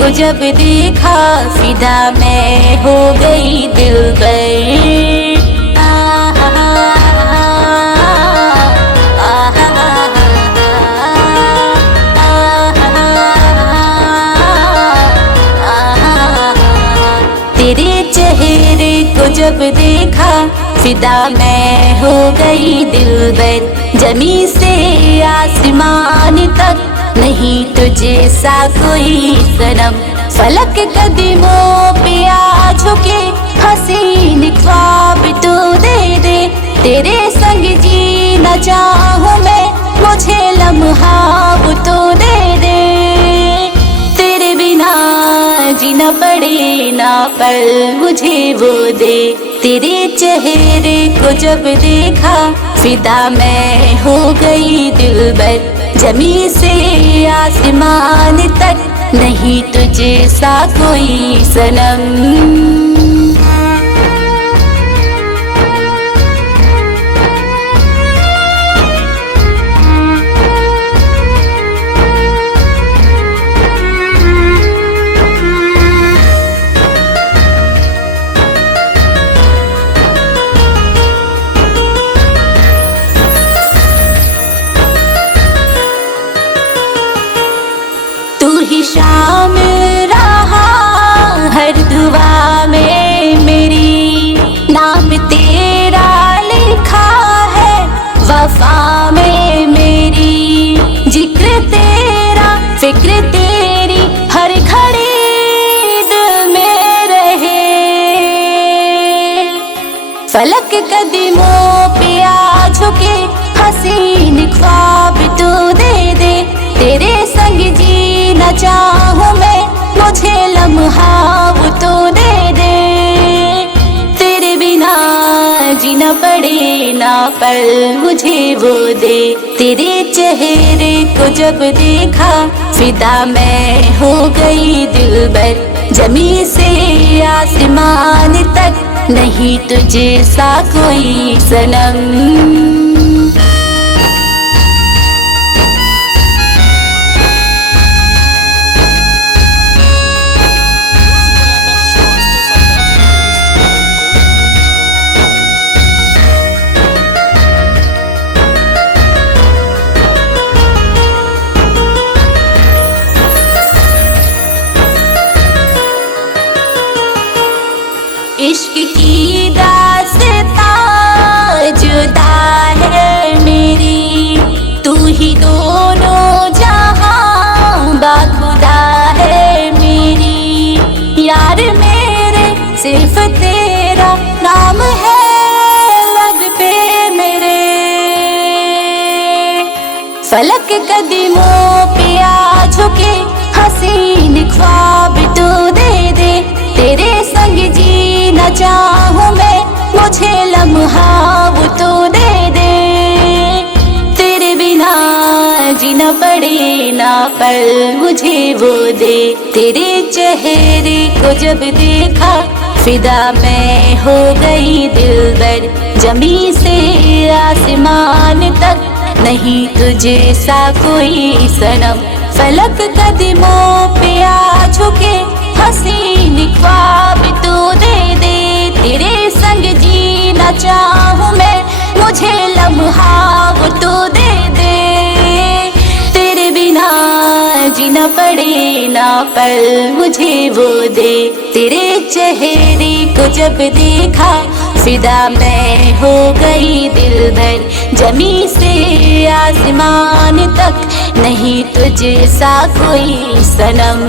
को जब देखा फिदा मैं हो गई दिलबर। तेरे चेहरे को जब देखा फिदा मैं हो गई दिलबर। जमी से आसमान तक नहीं तुझे सा कोई सनम। फलक कदमों पे आ झुके हसीन ख्वाब तू दे दे। तेरे संग जीना चाहूं मैं मुझे लम्हा वो तो दे दे। तेरे बिना जीना पड़े ना पल मुझे वो दे। तेरे चेहरे को जब देखा फिदा मैं हो गई दिलबर। जमी से आसमान तक नहीं तुझे सा कोई सनम। ही शामिल रहा हर दुआ में मेरी। नाम तेरा लिखा है वफा में मेरी। जिक्र तेरा फिक्र तेरी हर घड़ी दिल में रहे। फलक कदमों पे आ झुके हसीन ख्वाब तू दे दे। तेरे संग जीना चाहूं मैं मुझे लम्हा वो तो दे दे। तेरे बिना जीना पड़े ना पल मुझे वो दे। तेरे चेहरे को जब देखा फिदा मैं हो गई दिलबर। जमी से आसमान तक नहीं तुझे सा कोई सनम। इश्क की दास्तां जुदा है मेरी। तू ही दोनों जहां बाखुदा है मेरी। यार मेरे सिर्फ तेरा नाम है लब पे मेरे। फलक कदमों पे आ झुके हसीन ख्वाब तू दे दे। तेरे संग जीना चाहूं मैं मुझे लम्हा वो तो दे दे। तेरे बिना जीना पड़े ना पल मुझे वो दे। तेरे चेहरे को जब देखा फिदा मैं हो गई दिलबर। जमी से आसमान तक नहीं तुझे सा कोई सनम। फलक कदमों पे आ झुके हसीन ख्वाब तू दे दे। तेरे संग जीना चाहूं मैं मुझे लम्हा वो तो दे दे। तेरे बिना जीना पड़े ना पल मुझे वो दे। तेरे चेहरे को जब देखा फिदा मैं हो गई दिलबर। जमी से आसमान तक नहीं तुझे सा कोई सनम।